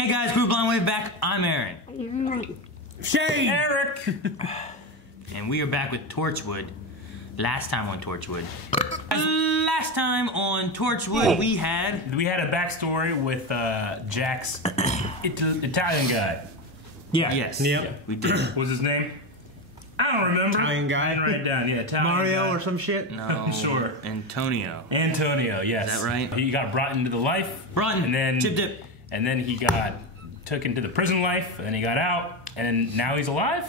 Hey guys, Group Blind Wave back. I'm Aaron. Shane! Eric! And we are back with Torchwood. Last time on Torchwood, we had a backstory with Jack's Italian guy. Yeah. Yes. Yep. We did. What was his name? I don't remember. Italian guy. I didn't write it down. Yeah, Italian Mario guy. or some shit? No. Sure. Antonio. Antonio, yes. Is that right? He got brought into the life. And then Chip Dip. And then he got took into the prison life, and then he got out, and now he's alive?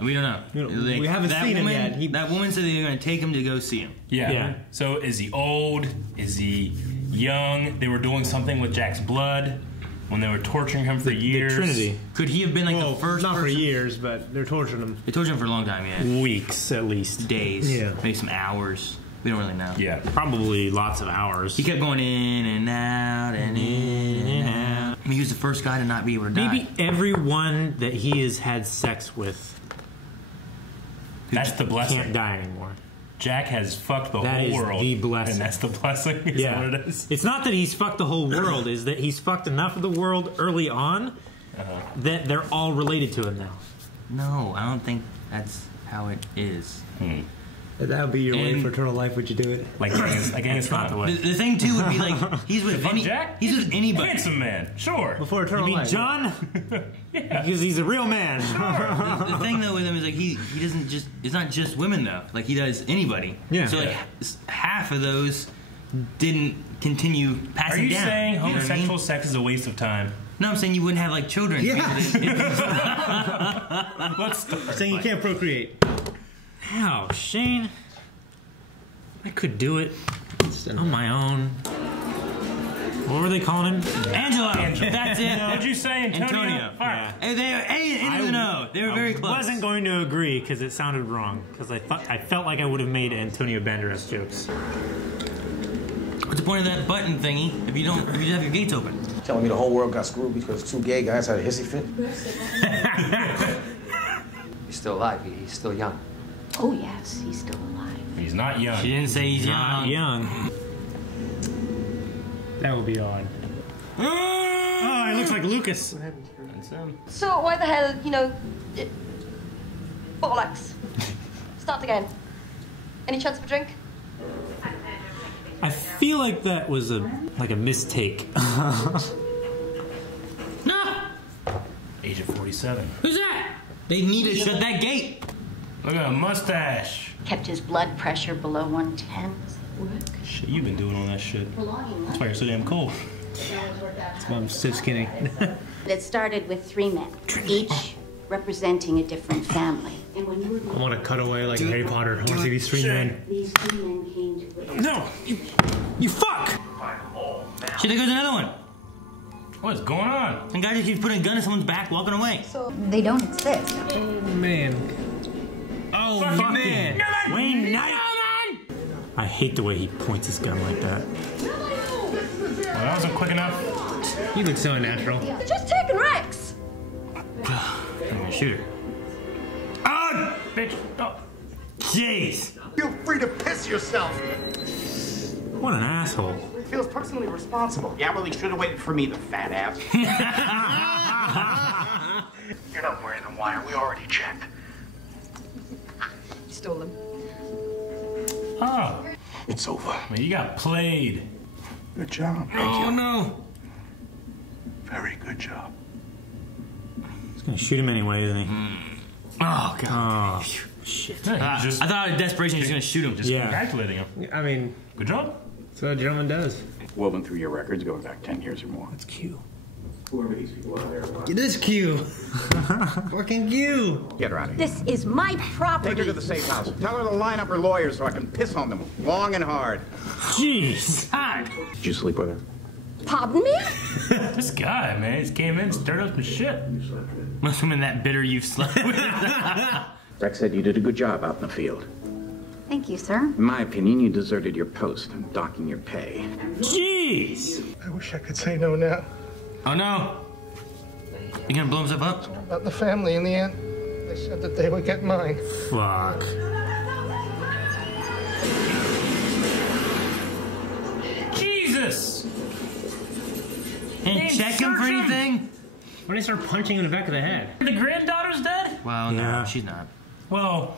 We don't know. We haven't seen him yet. That woman said they were going to take him to go see him. Yeah. So is he old? Is he young? They were doing something with Jack's blood when they were torturing him for years. The Trinity. Could he have been like the first not person? for years, but they're torturing him. They tortured him for a long time, yeah. Weeks, at least. Days. Yeah. Maybe some hours. We don't really know. Yeah. Probably lots of hours. He kept going in and out and in and out. I mean, he was the first guy to not be able to die. Maybe everyone that he has had sex with That's the blessing. can't die anymore. Jack has fucked the That whole is world. the blessing. And that's the blessing? Is that what it is? It's not that he's fucked the whole world, is that he's fucked enough of the world early on that they're all related to him now. No, I don't think that's how it is. That would be your way for eternal life. Would you do it? Like it's not the way. The thing too would be like he's with Jack? He's with anybody. Handsome man, sure. Before You eternal mean life. John? Yeah. Because he's a real man. The thing though with him is like he doesn't just, it's not just women though, like he does anybody. Yeah. So like half of those didn't continue passing Are you down. saying You know what I homosexual mean? sex is a waste of time? No, I'm saying you wouldn't have like children. Yeah. Let's start. Saying you can't procreate. Ow, Shane. I could do it on my own. What were they calling him? Angelo. That's it. What'd you say, Antonio? Fuck. Yeah. Hey, they were in the know. They were very close. I wasn't going to agree because it sounded wrong. Because I felt like I would have made Antonio Banderas jokes. What's the point of that button thingy if you just have your gates open? Telling me the whole world got screwed because two gay guys had a hissy fit? He's still alive. He's still young. Oh, yes, he's still alive. He's not young. She didn't say he's Not young. That would be odd. Oh, it looks like Lucas. So why the hell, bollocks. Start again. Any chance of a drink? I feel like that was a mistake. No. Age of 47. Who's that? They need to shut that gate. Look at a mustache. Kept his blood pressure below 110. Shit, you've been doing all that shit. That's why you're so damn cool. I'm stiff skinny. It started with 3 men, each representing a different family. And when you were I want to cut away like Harry Potter. I want to see these 3 men. these 3 men came to it. No! You fuck! Shit, there goes another one. What's going on? Some guy just keeps putting a gun in someone's back, walking away. They don't exist. Oh, man. Oh, man. Wayne Knight! I hate the way he points his gun like that. Well, that wasn't quick enough. You look so unnatural. They're just taking Rex. I'm gonna shoot her. Ah, bitch. Oh. Jeez. Feel free to piss yourself. What an asshole. Feels personally responsible. Yeah, well, he should have waited for me, the fat ass. You're not wearing the wire. We already checked. Stole them. Oh. It's over. Man, you got played. Good job. Oh no. Very good job. He's gonna shoot him anyway, isn't he? Oh god. Oh, shit. Yeah, I thought out of desperation he was gonna shoot him. Just congratulating him. I mean, Good job. that's what a gentleman does. Woven through your records going back 10 years or more. That's cute. Whoever these people are there. It is Q. Fucking Q. Get her out of here. This is my property. Take her to the safe house. Tell her to line up her lawyers so I can piss on them long and hard. Jeez. God. Did you sleep with her? Pardon me? This guy, man, just came in, stirred up some shit. Must have been that bitter you've slept with. Rex said you did a good job out in the field. Thank you, sir. In my opinion, you deserted your post and docking your pay. Jeez. I wish I could say no now. Oh no. You gonna blow himself up? About the family in the end. They said that they would get mine. Fuck. Jesus! And check him for anything? Why did they start punching him in the back of the head? The granddaughter's dead? Well, no, she's not. Well,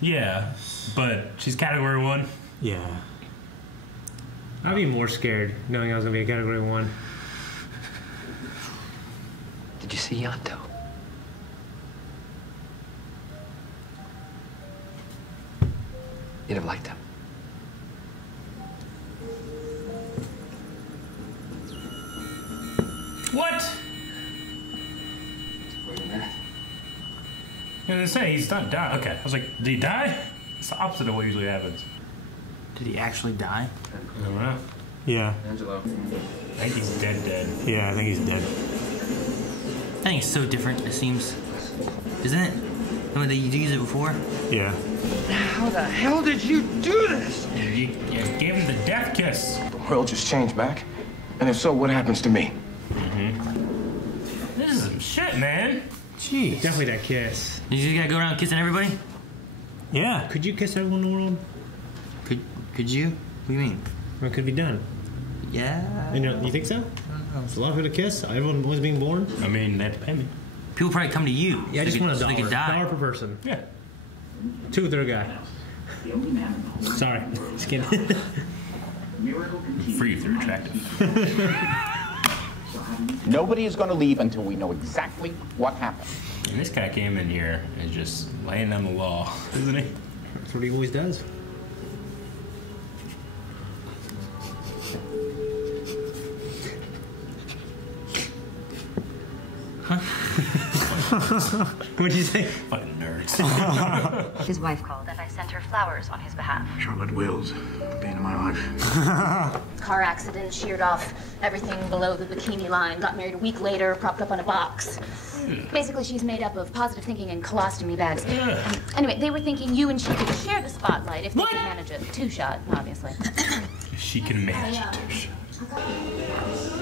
yeah, but she's category 1. Yeah. I'd be more scared knowing I was gonna be a category 1. Did you see Yanto? You'd have liked him. What? Wait a minute. I was gonna say, he's not died. Okay, I was like, did he die? It's the opposite of what usually happens. Did he actually die? I don't know. Yeah. Angelo. I think he's dead. Yeah, I think he's dead. I think it's so different, it seems. Isn't it? I mean, you used it before? Yeah. How the hell did you do this? You gave him the death kiss. The world just changed, Mac. And if so, what happens to me? This is some shit, man. Jeez. Definitely that kiss. You just gotta go around kissing everybody? Yeah. Could you kiss everyone in the world? Could you? What do you mean? Or it could be done. Yeah. You think so? It's a lot of people to kiss. Everyone was being born. I mean, that depends. People probably come to you. Yeah, I just want a so they dollar. could die. $1 per person. Yeah. 2 third guy. Sorry. Just kidding. For you, they're attractive. Nobody is going to leave until we know exactly what happened. And this guy came in here and just laying down the law, isn't he? That's what he always does. What'd you say? Fucking nerds. His wife called and I sent her flowers on his behalf. Charlotte Wills, bane of my life. Car accident, sheared off everything below the bikini line, got married a week later, propped up on a box. Basically, she's made up of positive thinking and colostomy bags. Anyway, they were thinking you and she could share the spotlight if they could manage a 2-shot, obviously. She can manage it.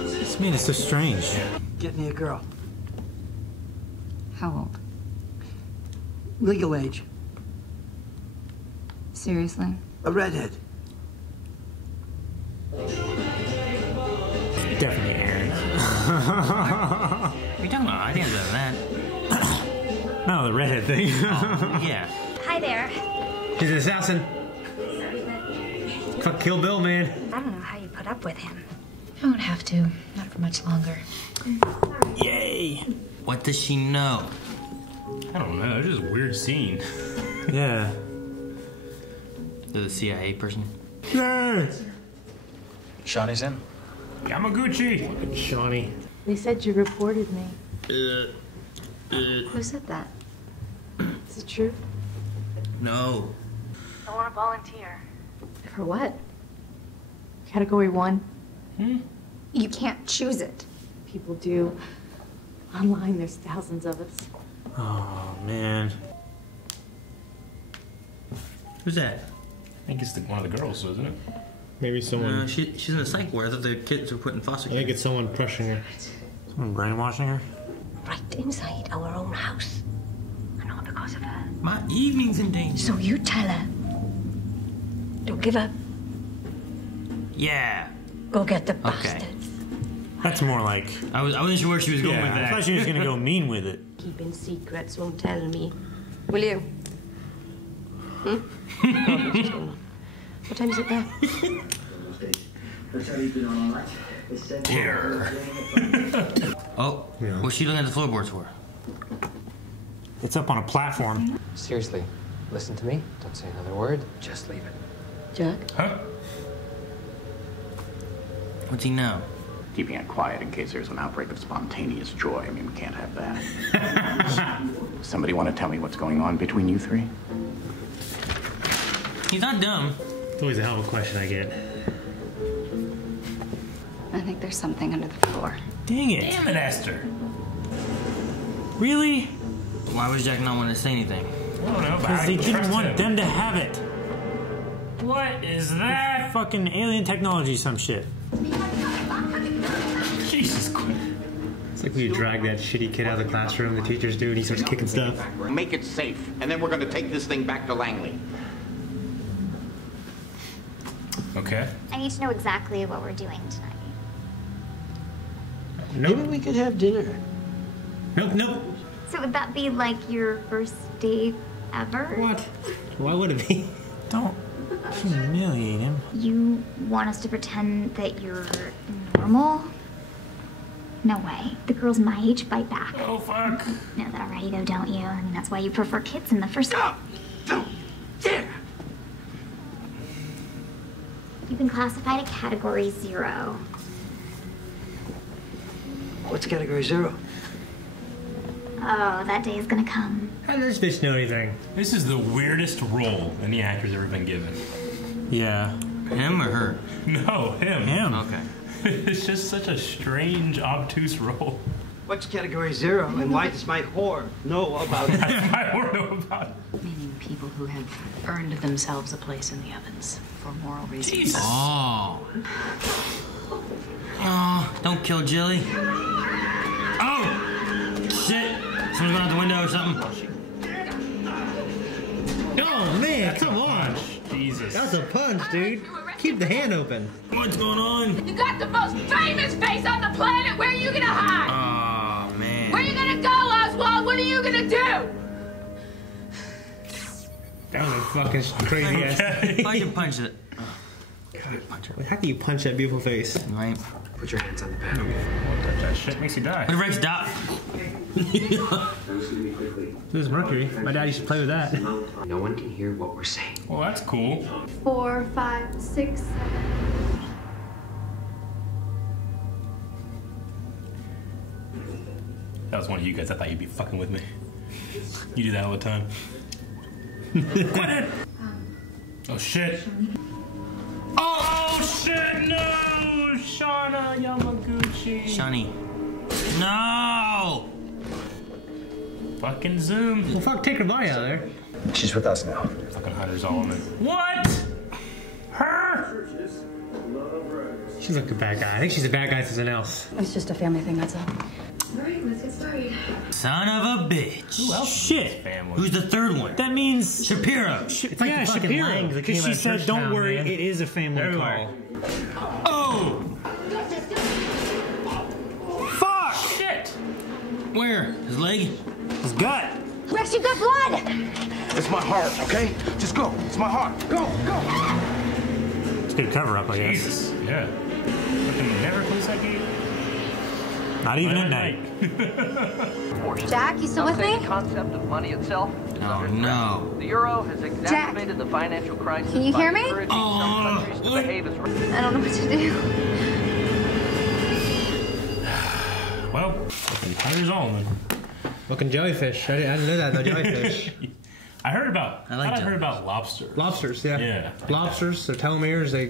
This man is so strange. Get me a girl. How old? Legal age. Seriously? A redhead. Definitely Aaron. What are you talking about? I think it's better than that. No, the redhead thing. Yeah. Hi there. He's an assassin. Fuck Kill Bill, man. I don't know how you put up with him. I won't have to. Not for much longer. Yay. What does she know? I don't know. It's just a weird scene. Yeah. The CIA person? Yeah. Shawnee's in. Yamaguchi. Shawnee. They said you reported me. Who said that? Is it true? No. I want to volunteer. For what? Category 1. You can't choose it. People do. Online, there's thousands of us. Oh, man. Who's that? I think it's one of the girls, isn't it? Maybe someone... she's in a psych ward. I thought the kids were put in foster care. I think it's someone crushing her. Someone brainwashing her? Right inside our own house. And all because of her. My evening's in danger. So you tell her. Don't give up. Yeah. Go get the bastards. That's more like... I wasn't sure where she was going with I that. thought she was going to go mean with it. Keeping secrets won't tell me. Will you? What time is it now? Terror. Oh, what's she looking at the floorboards for? It's up on a platform. Seriously, listen to me. Don't say another word. Just leave it. Jack? Huh? What's he know? Keeping it quiet in case there's an outbreak of spontaneous joy. I mean, we can't have that. Somebody want to tell me what's going on between you three? He's not dumb. It's always a hell of a question I get. I think there's something under the floor. Dang it. Damn it, Esther. Really? Why was Jack not wanting to say anything? I don't know. Because they didn't want them to have it. What is that? Fucking alien technology, some shit. Jesus Christ. It's like when you drag that shitty kid out of the classroom, the teachers do, and he starts kicking stuff. Make it safe, and then we're going to take this thing back to Langley. Okay. I need to know exactly what we're doing tonight. Maybe we could have dinner. Nope. So would that be like your first date ever? What? Why would it be? Don't humiliate him. You want us to pretend that you're normal? No way. The girls my age fight back. Oh, fuck. Know that already, though, don't you? I mean, that's why you prefer kids in the first place. Don't dare! You've been classified a Category 0. What's Category 0? Oh, that day is gonna come. How does this bitch know anything? This is the weirdest role any actor's ever been given. Yeah. Him or her? No, him. Him. Okay. It's just such a strange, obtuse role. What's Category 0, and why does my whore know about it? I don't know about it. Meaning people who have earned themselves a place in the ovens for moral reasons. Jesus. Oh. Oh, don't kill Jilly. Oh! Shit! Someone's going out the window or something. Oh man, come on! Jesus. That's a punch, dude. Keep the hand open. What's going on? You got the most famous face on the planet. Where are you gonna hide? Oh, man. Where are you gonna go, Oswald? What are you gonna do? That was a fucking crazy ass. I can punch it. How can you punch that beautiful face? Right. Put your hands on the pad. That shit makes you die. What Rex stop? This is Mercury. My dad used to play with that. No one can hear what we're saying. Well, that's cool. 4, 5, 6, 7. That was one of you guys. I thought you'd be fucking with me. You do that all the time. Quit it! Oh, shit. Oh, shit, no! Shauna Yamaguchi. Shani. No! Fucking Zoom. Well, fuck, take her body out of there. She's with us now. Fucking Hunter's all in it. What? Her? She's like a bad guy. I think she's a bad guy for something else. It's just a family thing, that's all. All right, let's get started. Son of a bitch. Who else? Shit. Family. Who's the third one? That means Shapiro. It's like the fucking Langs that came because she out of said, Church "Don't Town, worry, man." it is a family Everywhere. call." Oh! Fuck! Shit! Where? His leg? His gut. Rex, you got blood! It's my heart, okay? Just go. It's my heart. Go, go. It's a good cover up, I guess. Jesus. Yeah. Fucking never close that gate. Not even at night. Jack, you still with me? The concept of money itself is Oh, under no. threat. The euro has exacerbated the financial crisis. Can you hear by me? encouraging some countries to behave as I don't know what to do. Well, fucking Hunter's all in. Fucking jellyfish. I didn't know that, no jellyfish. I heard about. I heard about lobster. Lobsters, yeah. Yeah. Lobsters, their telomeres, their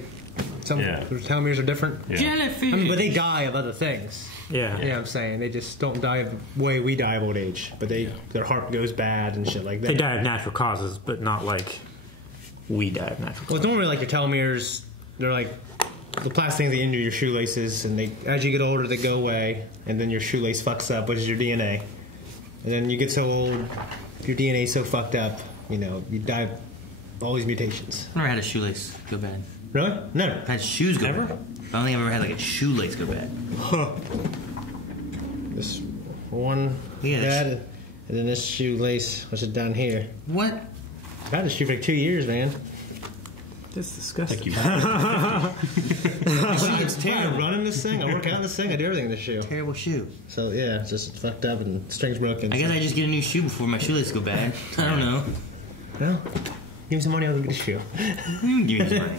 telomeres are different. Yeah. Jellyfish. I mean, but they die of other things. Yeah. You know what I'm saying? They just don't die of the way we die of old age. But their heart goes bad and shit like that. They die of natural causes, but not like we die of natural Well, causes. it's normally like your telomeres, they're like the plastic things that end your shoelaces, and they, as you get older, they go away, and then your shoelace fucks up, which is your DNA. And then you get so old, your DNA's so fucked up, you know, you die of all these mutations. I've never had a shoelace go bad. Really? Never. I've had shoes go Never? bad. I don't think I've ever had like a shoelace go bad. This one, Yeah, that, and then this shoelace, which is down here. What? I've had this shoe for like 2 years, man. That's disgusting. Thank you. It's terrible. I run in this thing, I work out in this thing, I do everything in this shoe. Terrible shoe. So yeah, it's just fucked up and strings broken. I guess I just get a new shoe before my shoelace go bad. I don't know. No. Give me some money, I'll get a shoe. Give me some money.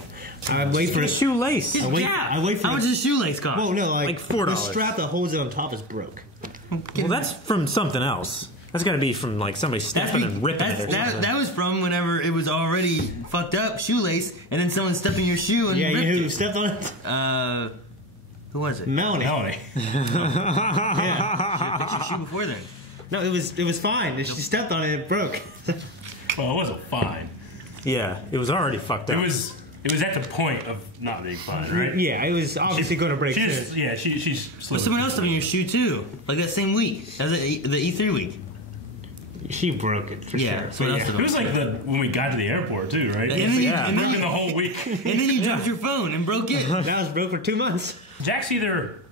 I wait for a it. shoelace. Just I wait. gap. I wait for. How much does a shoelace cost? Well, no, Like $4. The strap that holds it on top is broke. Well, that's from something else. That's got to be from like somebody stepping and ripping it or something. That was from whenever it was already fucked up shoelace, and then someone stepped in your shoe and Yeah, you ripped know who it. stepped on it? Who was it? Melanie. Melanie. Yeah, fix your shoe before then. No, it was fine. She stepped on it, it broke. Well, it wasn't fine. Yeah, it was already fucked up. It was at the point of not being fine, right? Yeah, it was obviously going to break She soon. just, yeah, she's. But someone else stepped in your shoe too, like that same week. That was the E3 week. She broke it for Yeah, sure. someone else It was like when we got to the airport too, right? And then you- and then broken you- the whole week. And then you dropped your phone and broke it. That was broke for 2 months. Jack's either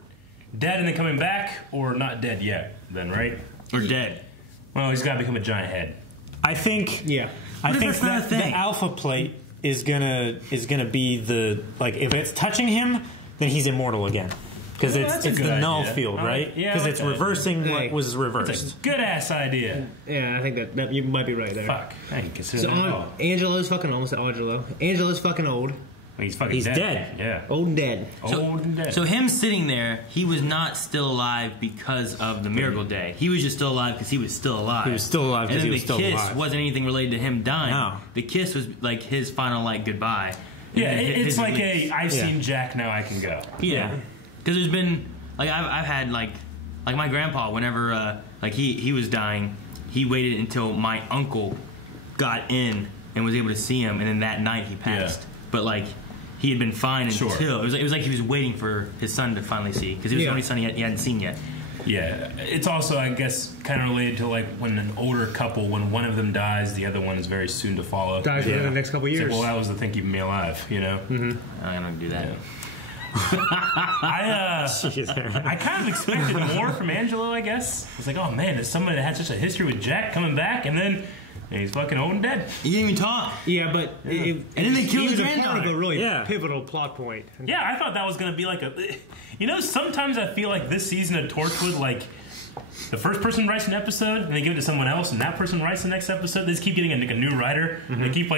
dead and then coming back, or not dead yet, then, right? Or dead. Well, he's got to become a giant head. I think. Yeah. I think that the alpha plate is gonna be the if it's touching him, then he's immortal again. Because it's the null field, right? Yeah, because it's reversing what was reversed. That's a good ass idea. Yeah, I think that you might be right there. Fuck, I ain't consider So that at all. Angelo's fucking almost Angelo. Angelo's fucking old. He's fucking dead. Yeah, old and dead. Old and dead. So him sitting there, he was not still alive because of the miracle day. He was just still alive because he was still alive. He was still alive because he was still alive. And the kiss wasn't anything related to him dying. No. The kiss was like his final goodbye. Yeah, And it's like release. I've seen Jack, now I can go. Yeah, because there's been I've had like my grandpa, whenever he was dying, he waited until my uncle got in and was able to see him, and then that night he passed. But he had been fine until it was like he was waiting for his son to finally see, because he was the only son he hadn't seen yet. Yeah, it's also, I guess, kind of related to when an older couple, when one of them dies, the other one is very soon to follow. Dies within the next couple years. It's like, well, that was the thing keeping me alive, you know? Mm-hmm. I'm not gonna do that. Yeah. I kind of expected more from Angelo, I guess. It's like, oh man, there's somebody that had such a history with Jack coming back, and then he's fucking old and dead. He didn't even talk. Yeah, but and then they killed his granddaughter. Part of a really pivotal plot point. Yeah, I thought that was going to be sometimes I feel like this season of Torchwood, the first person writes an episode, and they give it to someone else, and that person writes the next episode. They just keep getting a new writer, and they keep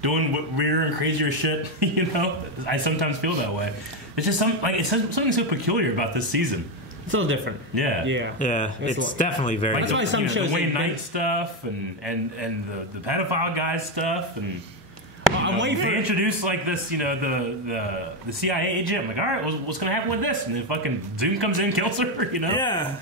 doing weirder and crazier shit. You know, I sometimes feel that way. It's just it's something so peculiar about this season. It's a little different. Yeah. Yeah. It's definitely very different. That's why some shows the Wayne Knight stuff and the pedophile guy stuff and I'm waiting they introduce this, the CIA agent. I'm like, all right, what's gonna happen with this? And then fucking Zoom comes in, kills her. You know? Yeah.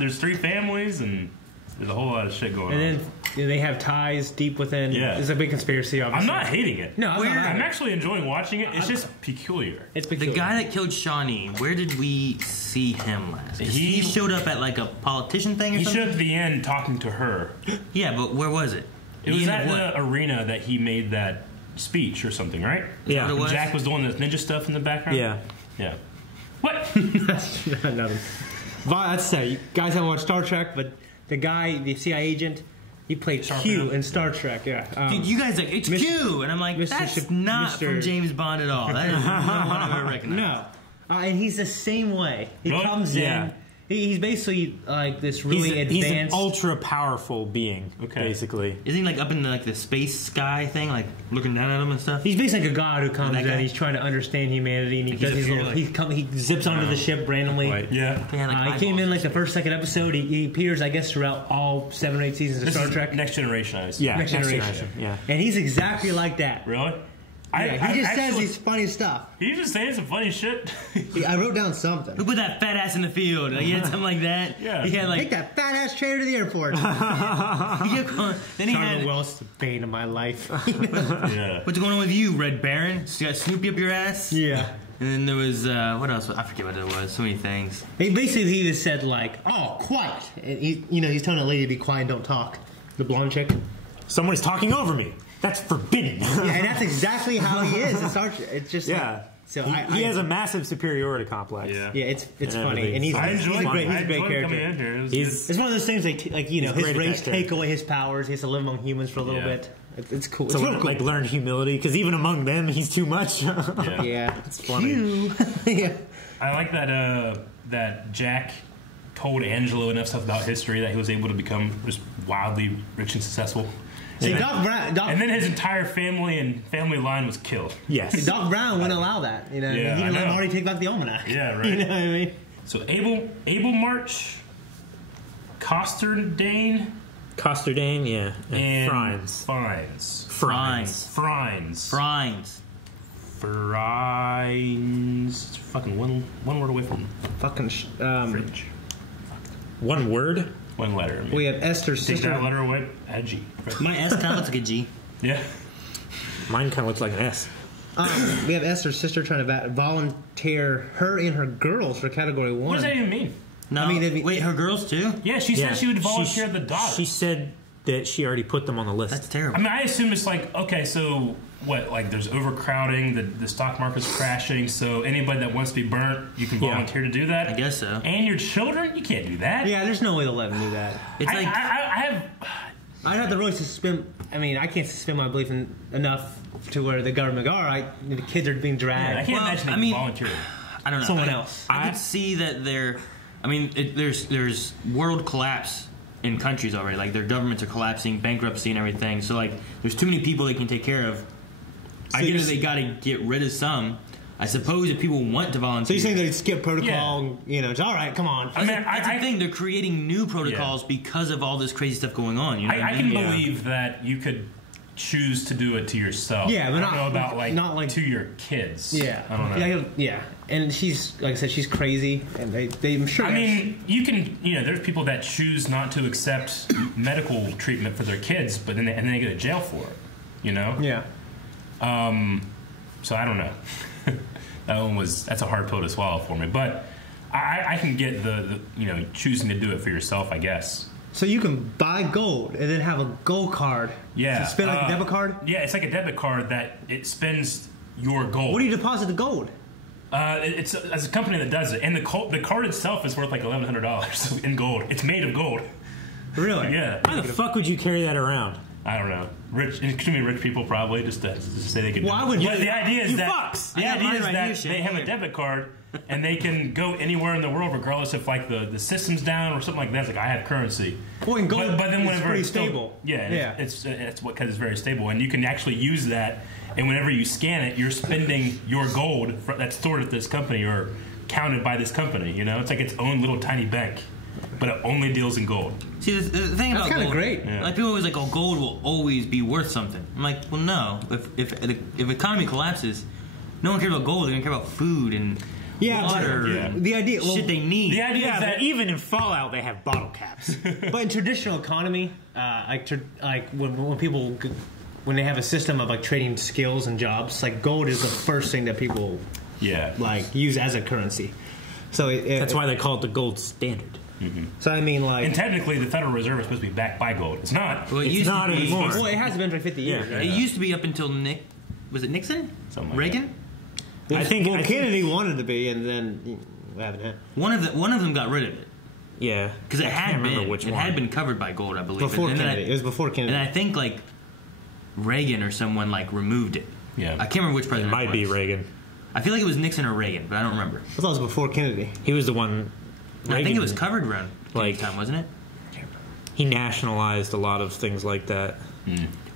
There's 3 families and there's a whole lot of shit going on. And then they have ties deep within. Yeah. There's a big conspiracy, obviously. I'm not hating it. No, I'm actually enjoying watching it. It's just peculiar. It's peculiar. The guy that killed Shawnee, where did we see him last? He showed up at a politician thing or something? He showed up at the end talking to her. Yeah, but where was it? It was at the arena that he made that speech or something, right? Yeah. And Jack was doing this ninja stuff in the background? Yeah. Yeah. What? That's nothing. I'd say, you guys haven't watched Star Trek, but the guy, the CIA agent, he played Q in Star Trek, yeah. Dude, you guys it's Q! And I'm like, that's not from James Bond at all. That is not one I've ever recognized. No. And he's the same way. He comes in. He's basically this really advanced. He's an ultra powerful being, basically. Isn't he up in the space sky thing, looking down at him and stuff? He's basically like a god who comes in. He's trying to understand humanity, and he does his little. He zips onto the ship randomly. Right. Yeah. He came in the first, second episode. He appears, I guess, throughout all 7 or 8 seasons of Star Trek. Next Generation, I assume. Yeah, Next Generation. Yeah. And he's exactly like that. Really? He just says these funny stuff. He's just saying some funny shit. I wrote down something. Who put that fat ass in the field? He had something like that. Yeah. He had Take that fat ass trailer to the airport. Then he had Wells, the bane of my life. Yeah. What's going on with you, Red Baron? You got Snoopy up your ass? Yeah. And then there was what else? I forget what it was. So many things. He just said "Oh, quiet." And he's telling a lady to be quiet, and don't talk. The blonde chick. Someone's talking over me. That's forbidden. Yeah, and that's exactly how he is. It's just so he has a massive superiority complex. Yeah, it's funny, and he's a great character. It's one of those things his race take away his powers. He has to live among humans for a little bit. It's cool. It's real cool. Learn humility, because even among them, he's too much. Yeah, it's funny. Yeah, I like that Jack told Angelo enough stuff about history that he was able to become just wildly rich and successful. See, and then his entire family and family line was killed. Yes. Doc Brown wouldn't allow that. He didn't let Marty take back the almanac. Yeah, right. You know what I mean? So Abel March, Costerdane, yeah, and Frines. It's fucking one word away from fucking fridge. One word. One letter. We have Esther's Take sister. that letter away. A G. My S kind of looks like a G. Yeah. Mine kind of looks like an S. We have Esther's sister trying to volunteer her and her girls for Category 1. What does that even mean? No. I mean, wait, her girls too? Yeah, she said she would volunteer the daughter. She said that she already put them on the list. That's terrible. I mean, I assume it's okay, so there's overcrowding, the stock market's crashing, so anybody that wants to be burnt, you can volunteer to do that. I guess so. And your children, you can't do that. Yeah, there's no way they'll let them do that. It's like I'd have to really suspend. I mean, I can't suspend my belief enough to where the government go, all right, the kids are being dragged. Yeah, I can't imagine they volunteer. I don't know. Someone else. I could see that there's world collapse in countries already. Like their governments are collapsing, bankruptcy and everything. So like, there's too many people they can take care of. I guess they got to get rid of some. I suppose if people want to volunteer. So you're saying they'd skip protocol? You know, it's all right. Come on. I mean, that's the thing. They're creating new protocols because of all this crazy stuff going on. You know I can believe that you could choose to do it to yourself. Yeah, but I don't know about not like to your kids. Yeah, I don't know. Yeah. And she's, like I said, she's crazy, and I'm sure. I mean, you can, there's people that choose not to accept medical treatment for their kids, but then they go to jail for it. Yeah. So I don't know. That's a hard pill to swallow for me, but I can get the choosing to do it for yourself, I guess. So you can buy gold and then have a gold card. Yeah. To spend like a debit card. Yeah, it's like a debit card that it spends your gold. What do you deposit the gold? It's a company that does it, and the card itself is worth like $1,100 in gold. It's made of gold. Really? Yeah. Why the fuck would you carry that around? I don't know. Extremely rich people probably just to say they could. Why would you? But the idea is that they they have a debit card and they can go anywhere in the world regardless if like the system's down or something like that. It's like I have currency. Well, and gold, but then whenever pretty it's still, stable. It's because it's very stable, and you can actually use that. And whenever you scan it, you're spending your gold that's stored at this company or counted by this company. It's like its own little tiny bank. But it only deals in gold. See, the thing about gold, great. Yeah. Like people always like, gold will always be worth something. I'm like, well, no. If the economy collapses, no one cares about gold. They're gonna care about food and water. The idea, shit they need. The idea is that even in Fallout they have bottle caps. But in traditional economy, like when people when they have a system of like trading skills and jobs, like gold is the first thing that people like use as a currency. So that's why they call it the gold standard. Mm-hmm. So I mean, like, and technically, the Federal Reserve is supposed to be backed by gold. It's not. Well, it's not anymore. Well, it hasn't been for 50 years. It used to be up until was it Nixon? Something like Reagan? That. I think Kennedy wanted to be, and then we haven't had. One of them got rid of it. Yeah, because it had been covered by gold, I believe. Before Kennedy, it was before Kennedy, and I think like Reagan or someone like removed it. Yeah, I can't remember which president. It might be Reagan. I feel like it was Nixon or Reagan, but I don't remember. I thought it was before Kennedy. He was the one. I think it was covered around time, wasn't it? He nationalized a lot of things like that.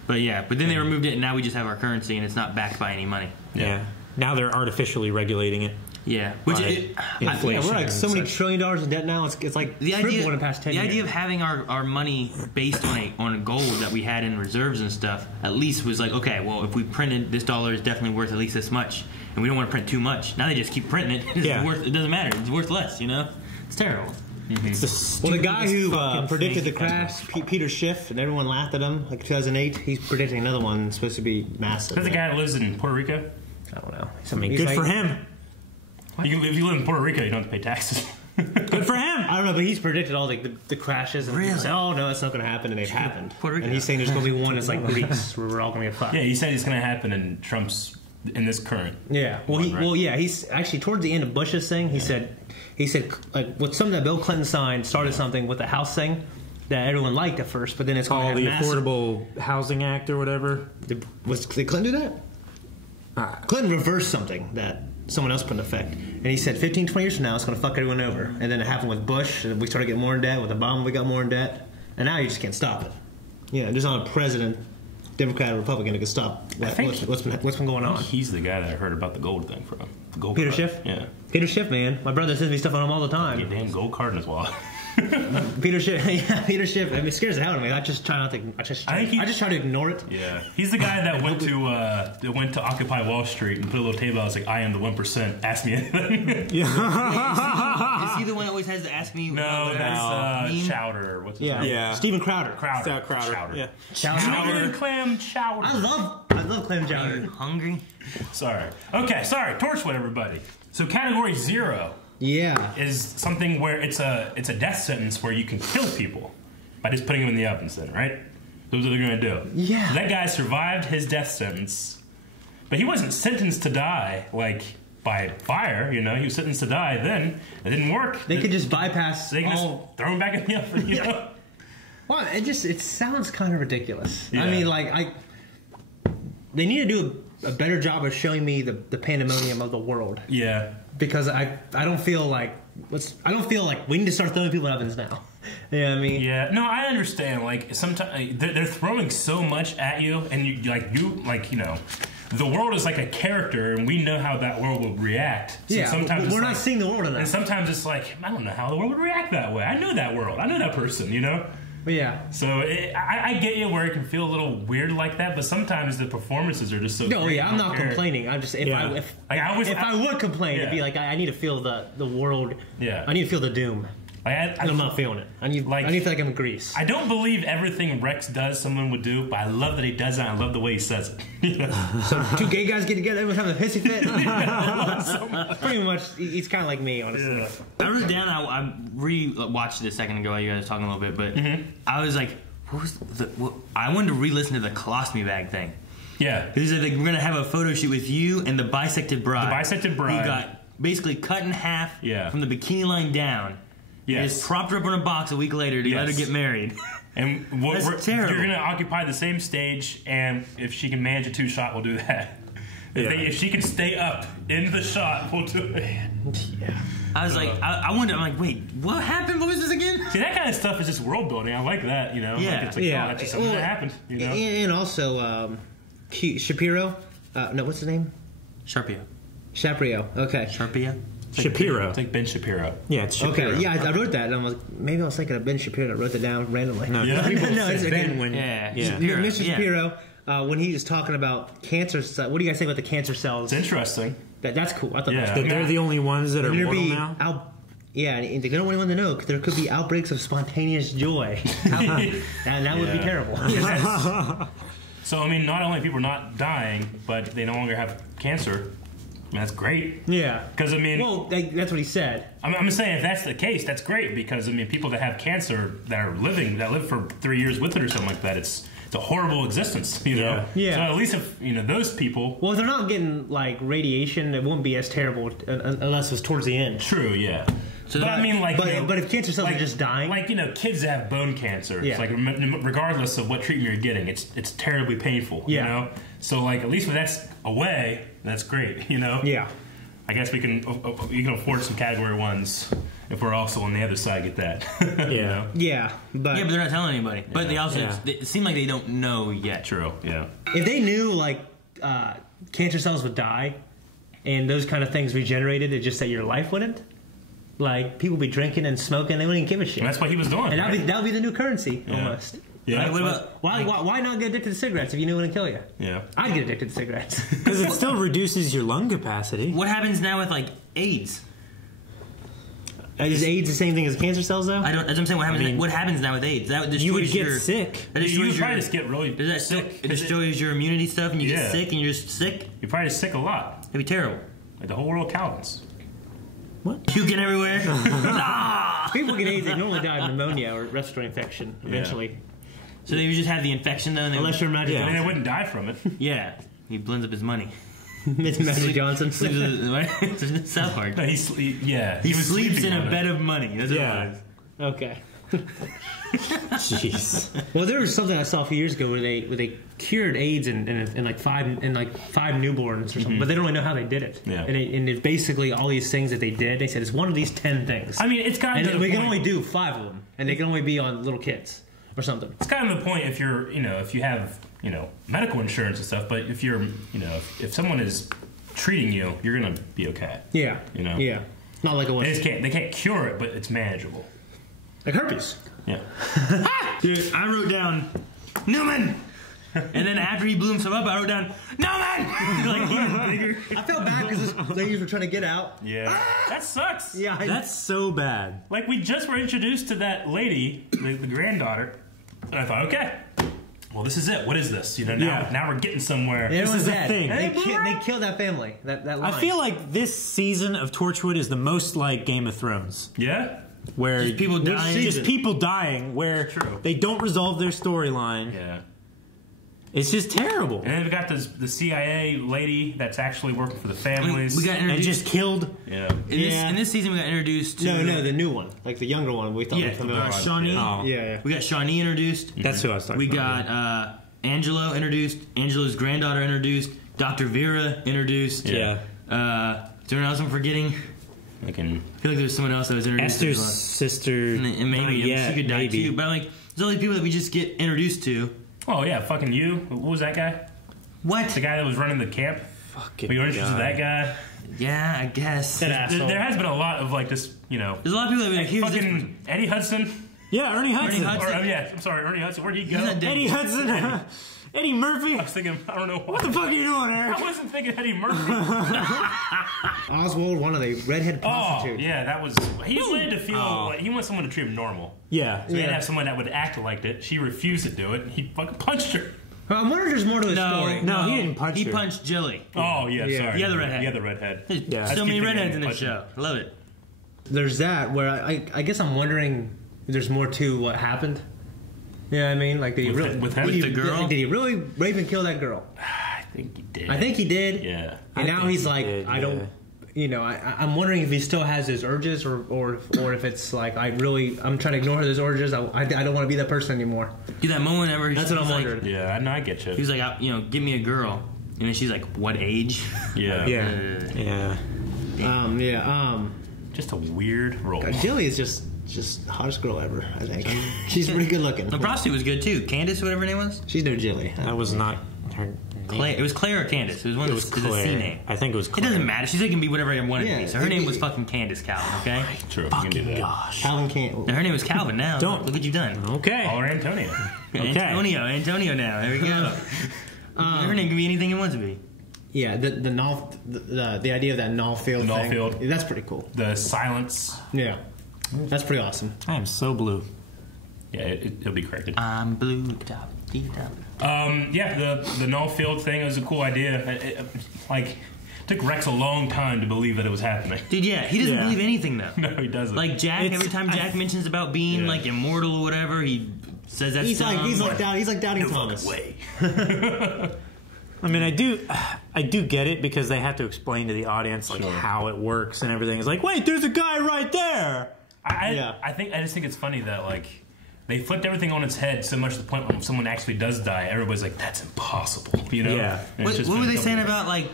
But then they removed it, and now we just have our currency, and it's not backed by any money. Yeah. Now they're artificially regulating it. Yeah, we're like so many $1 trillion in debt now. It's like the tripled idea in the past 10 years. The idea of having our money based on a gold that we had in reserves and stuff at least was like, okay, well, if we printed this dollar is definitely worth at least this much, and we don't want to print too much. Now they just keep printing it. It doesn't matter. It's worth less. It's terrible. Mm-hmm. It's the guy who predicted the crash, Peter Schiff, and everyone laughed at him, like 2008, he's predicting another one that's supposed to be massive. That's the guy that lives in Puerto Rico? I don't know. Good for him. If you live in Puerto Rico, you don't have to pay taxes. Good for him. I don't know, but he's predicted all the crashes. And really? Say, oh, no, it's not going to happen, and they've happened. Puerto Rico. And he's saying there's going to be one that's like Greece, where we're all going to get fucked. Yeah, he said it's going to happen in this current. Yeah. He's actually towards the end of Bush's thing. He said like with something that Bill Clinton signed started something with the House thing that everyone liked at first, but then it's called the Affordable Housing Act or whatever. Did Clinton do that? Clinton reversed something that someone else put in effect, and he said 15, 20 years from now it's going to fuck everyone over. And then it happened with Bush, and we started getting more in debt. With Obama, we got more in debt, and now you just can't stop it. Yeah, there's not a president, Democrat or Republican, that can stop what's been going on. He's the guy that I heard about the gold thing from. The gold Peter card. Schiff? Yeah. Peter Schiff, man. My brother sends me stuff on him all the time. Get a damn gold card in his wallet. Peter Schiff. Yeah, Peter Schiff. I mean, it scares the hell out of me. I just try not to. I just try to ignore it. Yeah, he's the guy that went to Occupy Wall Street and put a little table out. It's like, I am the 1%. Ask me anything. Is he the one that always has to ask me? No, that's Chowder. What's his name? Yeah, Stephen Crowder. Crowder. Yeah. Chowder. Clam chowder. I love clam chowder. Are you hungry? Sorry. Okay, sorry. Torchwood, everybody. So category 0. Yeah, is something where it's a death sentence where you can kill people by just putting them in the ovens. Then, right? That's what they're going to do. Yeah. So that guy survived his death sentence But he wasn't sentenced to die, like, by fire, you know? He was sentenced to die then. It didn't work. They could just bypass They can just throw him back in the oven, you know? Well, it sounds kind of ridiculous. Yeah. I mean, like, they need to do a better job of showing me the pandemonium of the world. Yeah. Because I don't feel like we need to start throwing people in ovens now. You know what I mean? Yeah. No, I understand. Like, sometimes they're throwing so much at you, and you know, the world is like a character, and we know how that world will react. So Yeah, sometimes we're not seeing the world in that. And sometimes it's like, I don't know how the world would react that way. I know that world. I know that person, you know? Yeah. So I get you where it can feel a little weird like that, but sometimes the performances are just so No, great. yeah, I'm not complaining. I'm just if I would complain, it'd be like I need to feel the world. Yeah. I need to feel the doom. I'm not feeling it. I need to feel like I'm in Greece. I don't believe everything Rex does someone would do, but I love that he does it. I love the way he says it. You know? So two gay guys get together, everyone's having a hissy fit. Pretty much, he's kind of like me, honestly. Yeah. I wrote down. I re-watched it a second ago while you guys were talking a little bit, but I was like, I wanted to re-listen to the colostomy bag thing. Yeah, because we're gonna have a photo shoot with you and the bisected bride. The bisected bride. Who got basically cut in half from the bikini line down. Yes. Just propped her up in a box a week later to let her get married. And That's terrible. You're going to occupy the same stage, and if she can manage a 2-shot, we'll do that. If she can stay up in the shot, we'll do it. Yeah. I was like, I wondered, I'm like, wait, what happened? What was this again? See, that kind of stuff is just world building. I like that, you know? Yeah. Like, it's like, oh, that's just something that happened, you know? And also, Shapiro. No, what's his name? Shapiro. Okay. Shapiro. It's like Ben Shapiro. Yeah, it's Shapiro. Okay, yeah, I wrote that, and I was like, maybe I was thinking of Ben Shapiro. I wrote that down randomly. No, no, it's Ben when Shapiro. Mr. Shapiro, when he was talking about cancer, what do you guys think about the cancer cells? It's interesting. That's cool. I thought they're the only ones that are mortal now. And they don't want anyone to know because there could be outbreaks of spontaneous joy. And that would be terrible. So, I mean, not only people are not dying, but they no longer have cancer. I mean, that's great. Yeah. Because, I mean... Well, that's what he said. I'm saying if that's the case, that's great. Because, I mean, people that have cancer that live for 3 years with it or something like that, it's a horrible existence, you know? Yeah. So at least if, you know, those people... Well, if they're not getting, like, radiation, it won't be as terrible unless it's towards the end. True, yeah. So but I mean, like... But if cancer cells are just dying... Like, you know, kids that have bone cancer, it's like, regardless of what treatment you're getting, it's terribly painful, you know? So, like, at least when that's away, that's great, you know? Yeah. I guess you can afford some category 1s if we're also on the other side get that. You know? Yeah, but they're not telling anybody. But they also it seem like they don't know yet. True. Yeah. If they knew like cancer cells would die and those kind of things regenerated, it's just that your life wouldn't. Like people be drinking and smoking, they wouldn't give a shit. And that's what he was doing. And that would be the new currency almost. Yeah. Right? What about, why not get addicted to cigarettes if you knew it wouldn't kill you? Yeah. I'd get addicted to cigarettes. Because it still reduces your lung capacity. What happens now with, like, AIDS? Is AIDS the same thing as cancer cells, though? That's what I'm saying. What happens now with AIDS? That you would get sick. You would probably just get really sick. It destroys your immunity stuff and you get sick and you're just sick? You're probably sick a lot. It'd be terrible. Like the whole world counts. What? Puking everywhere? People get AIDS, they normally die of pneumonia or respiratory infection eventually. So they would just have the infection, though? And unless you're Magic Johnson. And they wouldn't die from it. Yeah. He blends up his money. It's Magic Johnson. South Park. No, he sleeps in a bed of money. That's what it was. Okay. Jeez. Well, there was something I saw a few years ago where they cured AIDS in like five newborns or something, but they don't really know how they did it. Yeah. And it's basically all these things that they did. They said it's one of these 10 things. I mean, it's kind of we can only do 5 of them, and they can only be on little kids or something. It's kind of the point if you're, if you have, medical insurance and stuff, but if you're, if someone is treating you, you're gonna be okay. Yeah. Yeah. Not like it was. They can't cure it, but it's manageable. Like herpes. Yeah. Dude, I wrote down Newman, and then after he blew himself up, I wrote down Newman. Like even bigger. I felt bad because those ladies were trying to get out. Yeah. That sucks. Yeah. That's so bad. Like we just were introduced to that lady, the granddaughter, and I thought, okay. Well, this is it. What is this? Now we're getting somewhere. This is the thing. They killed that family. That line. I feel like this season of Torchwood is the most like Game of Thrones. Yeah? Where just people dying. Just people dying where they don't resolve their storyline. Yeah. It's just terrible. And then we got the CIA lady that's actually working for the families. We got introduced. And just killed. Yeah. In this season, we got introduced to... No, the new one. Like the younger one. We thought we Shawnee. Oh. Yeah. We got Shawnee introduced. That's who I was talking about. We got Angelo introduced. Angelo's granddaughter introduced. Dr. Vera introduced. Yeah. Is there anyone else I'm forgetting? I feel like there's someone else that was introduced. Esther's sister. And maybe she could die too. But like, there's all these people that we just get introduced to. Oh yeah, fucking you. What was that guy? What? The guy that was running the camp? Fucking were you introduced to that guy? Yeah, I guess. There has been a lot of like this, you know. There's a lot of people that be like, here's fucking Eddie Hudson. Yeah, Ernie Hudson. I'm sorry, Ernie Hudson. Where'd he go? Eddie Hudson. Eddie Murphy. I was thinking, I don't know why. What the fuck are you doing, Eric? I wasn't thinking Eddie Murphy. Oswald, one of the redhead prostitutes. Oh, yeah, that was... He wanted to feel... Like, he wanted someone to treat him normal. Yeah. So he had to have someone that would act like it. She refused to do it. He fucking punched her. I'm wondering if there's more to the story. No, he didn't punch her. He punched Jilly. Oh, yeah, sorry. The other redhead. The other redhead. There's so many redheads in this show. I love it. There's that where I guess I'm wondering if there's more to what happened. You know what I mean? Like, did he really... With the girl? Did he really rape and kill that girl? I think he did. I think he did. Yeah. And now he's like, I don't... You know, I'm wondering if he still has his urges or if it's like, I'm trying to ignore those urges. I don't want to be that person anymore. Dude, that moment whenever that's what I'm wondering. Yeah, I get you. He's like, give me a girl. And then she's like, what age? Yeah. Yeah. Just a weird role. God, Jilly is just the hottest girl ever, I think. She's pretty good looking. The prostitute was good too. Candace, whatever her name was. She's no Jilly. That was not her name. Claire. It was Claire or Candace. It was one of the Claire. C name. I think it was Claire. It doesn't matter. She's can be whatever I wanted to be. So her name was fucking Candace Calvin, okay? True. Fucking gosh. Calvin can't. Now, her name was Calvin now. Don't. Look what you've done. Okay. Or Antonio. Okay. Antonio now. There we go. Her name can be anything it wants to be. Yeah, the idea of that null field thing. That's pretty cool. The silence. Yeah. That's pretty awesome. I am so blue. Yeah, it'll be corrected. I'm blue. Yeah, the null field thing was a cool idea. It took Rex a long time to believe that it was happening. Dude, yeah, he doesn't believe anything though. No, he doesn't. Like Jack, every time Jack mentions about being like immortal or whatever, he says that's he's like doubting Thomas. Way. I mean, I do get it because they have to explain to the audience how it works and everything. It's like, wait, there's a guy right there. I just think it's funny that like they flipped everything on its head so much to the point when someone actually does die, everybody's like, that's impossible, you know? Yeah. What were they saying about like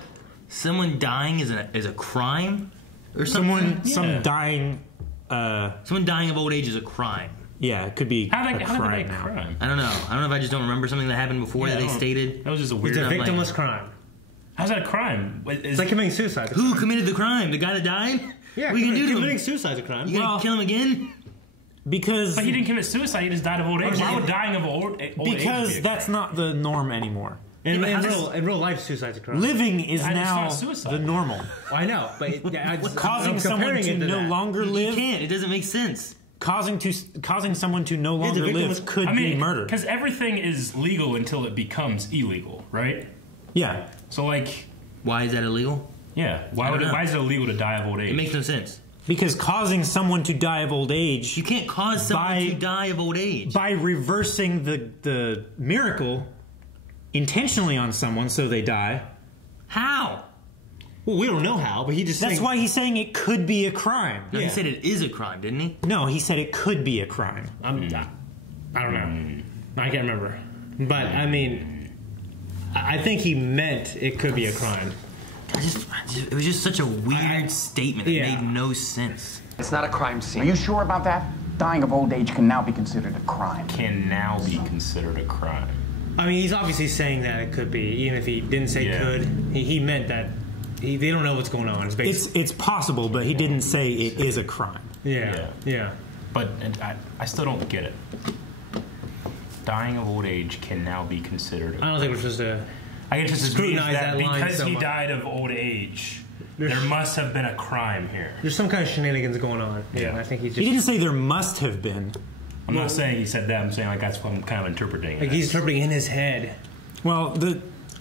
someone dying is a crime or something? Someone dying of old age is a crime. Yeah, it could be how a did crime they now. crime? I don't know. I don't know if I just don't remember something that happened before that they stated. That was just a weird. It's a victimless crime. How's that a crime? It's like committing suicide. Who committed the crime? The guy that died? Yeah, what you can do to him? Committing suicide is a crime. You gonna kill him again? But he didn't commit suicide. He just died of old age. Why would dying of old age? Because that's not the norm anymore. In real life, suicide's a crime. Living is now the normal. I know, but causing someone to no longer live. You can't. It doesn't make sense. Causing someone to no longer live could be murder. Because everything is legal until it becomes illegal, right? Yeah. So like, why is that illegal? Yeah. Why is it illegal to die of old age? It makes no sense. Because causing someone to die of old age, you can't cause someone to die of old age by reversing the miracle intentionally on someone so they die. How? Well, we don't know how, but that's why he's saying it could be a crime. No, he said it is a crime, didn't he? No, he said it could be a crime. I don't know. I can't remember. But, I mean, I think he meant it could be a crime. It was just such a weird statement. It made no sense. It's not a crime scene. Are you sure about that? Dying of old age can now be considered a crime. Can now be considered a crime. I mean, he's obviously saying that it could be, even if he didn't say could. He meant that. They don't know what's going on. It's possible, but he didn't say it is a crime. Yeah. But I still don't get it. Dying of old age can now be considered. I don't think we're supposed to. I guess just scrutinize that line because so he much. died of old age. There must have been a crime here. There's some kind of shenanigans going on. Yeah, I think he didn't say there must have been. I'm not saying he said that. I'm saying like that's what I'm kind of interpreting. Like he's interpreting in his head. Well,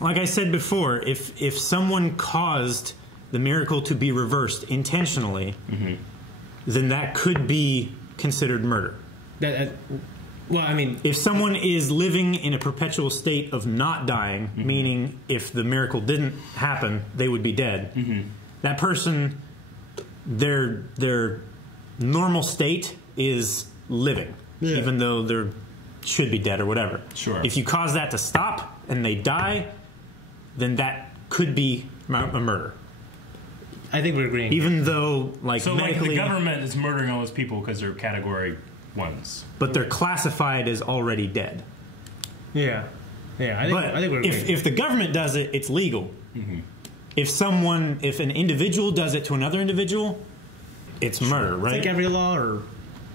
like I said before, if someone caused the miracle to be reversed intentionally, then that could be considered murder. Well, I mean, if someone is living in a perpetual state of not dying, meaning if the miracle didn't happen, they would be dead. That person, their normal state is living, even though they should be dead or whatever. Sure. If you cause that to stop and they die, then that could be a murder. I think we're agreeing. Even though, like, so medically, like the government is murdering all those people because they're category 1s, but they're classified as already dead. Yeah. I think we're agreeing. If the government does it, it's legal. If an individual does it to another individual, it's murder, right? It's like every law or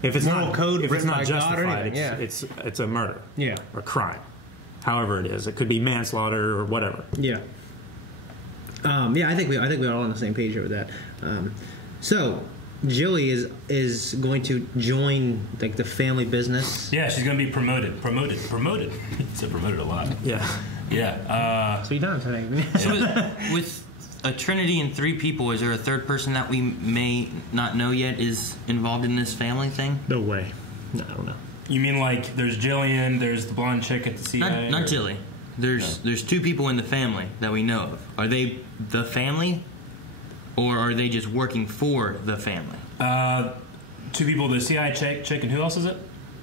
if it's moral not code, if it's not justified, it's a murder, or crime, however it is. It could be manslaughter or whatever. I think we're all on the same page here with that. So Joey is going to join like the family business. Yeah, she's going to be promoted. Said promoted a lot. Yeah. Sweet times, I think. So with a trinity and 3 people, is there a third person that we may not know yet is involved in this family thing? No way. No, I don't know. You mean like there's Jillian, there's the blonde chick at the CIA? Not Jilly. There's 2 people in the family that we know of. Are they the family, or are they just working for the family? 2 people, the CIA chick, and who else is it?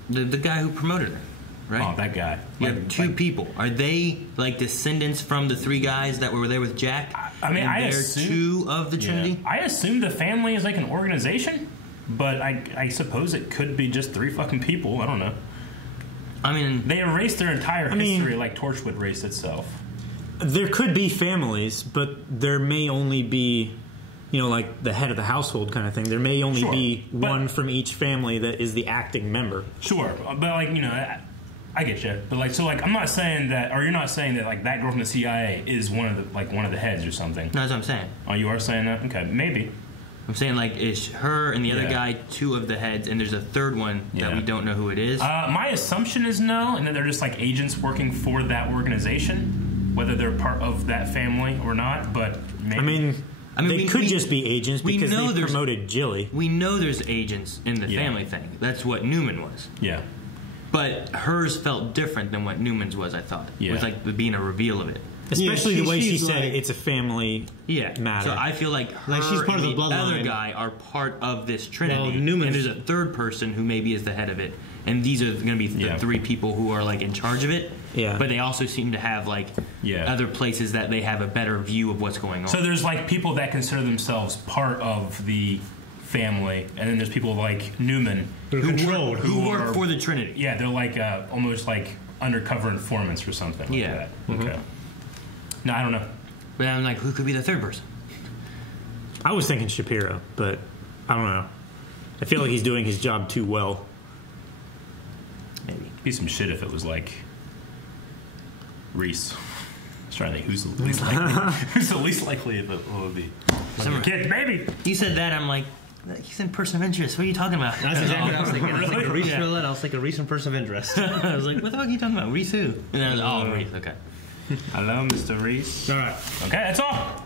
The guy who promoted her, right? Oh, that guy. You have 2 people. Are they like descendants from the 3 guys that were there with Jack? I mean, I they're assume 2 of the Trinity. I assume the family is like an organization, but I suppose it could be just 3 fucking people. I don't know. I mean, they erased their entire history like Torchwood erased itself. There could be families, but there may only be, like the head of the household kind of thing. There may only be one from each family that is the acting member. Sure, but like, I get you. But like, so like, I'm not saying that, or you're not saying that like that girl from the CIA is one of the heads or something. No, that's what I'm saying. Oh, you are saying that? Okay, maybe. I'm saying like, is her and the other guy 2 of the heads, and there's a 3rd one that we don't know who it is? My assumption is no, and that they're just like agents working for that organization, whether they're part of that family or not. But maybe. They could just be agents because they promoted Jilly. We know there's agents in the family thing. That's what Newman was. Yeah. But hers felt different than what Newman's was, I thought. It was like being a reveal of it. Especially the way she said it's a family matter. So I feel like her she's part and of the bloodline. other guy are part of this trinity. Well, and there's a 3rd person who maybe is the head of it. And these are going to be the 3 people who are like in charge of it. Yeah. But they also seem to have like other places that they have a better view of what's going on. So there's like people that consider themselves part of the family, and then there's people like Newman who work for the Trinity. Yeah, they're like almost like undercover informants or something like that. Okay. No, I don't know. But I'm like, who could be the 3rd person? I was thinking Shapiro, but I don't know. I feel like he's doing his job too well. Maybe. Be some shit if it was like Reese. I was trying to think who's the least likely. Who's the least likely that it would be? Some kid, maybe. You said that, I'm like, he's in Person of Interest. What are you talking about? That's exactly what I was thinking. I was like, Reese Yeah. Roulette. I was thinking Reese in Person of Interest. I was like, what the fuck are you talking about? Reese who? And I was, oh, Reese, okay. Hello, Mr. Reese. All right. Okay, that's all.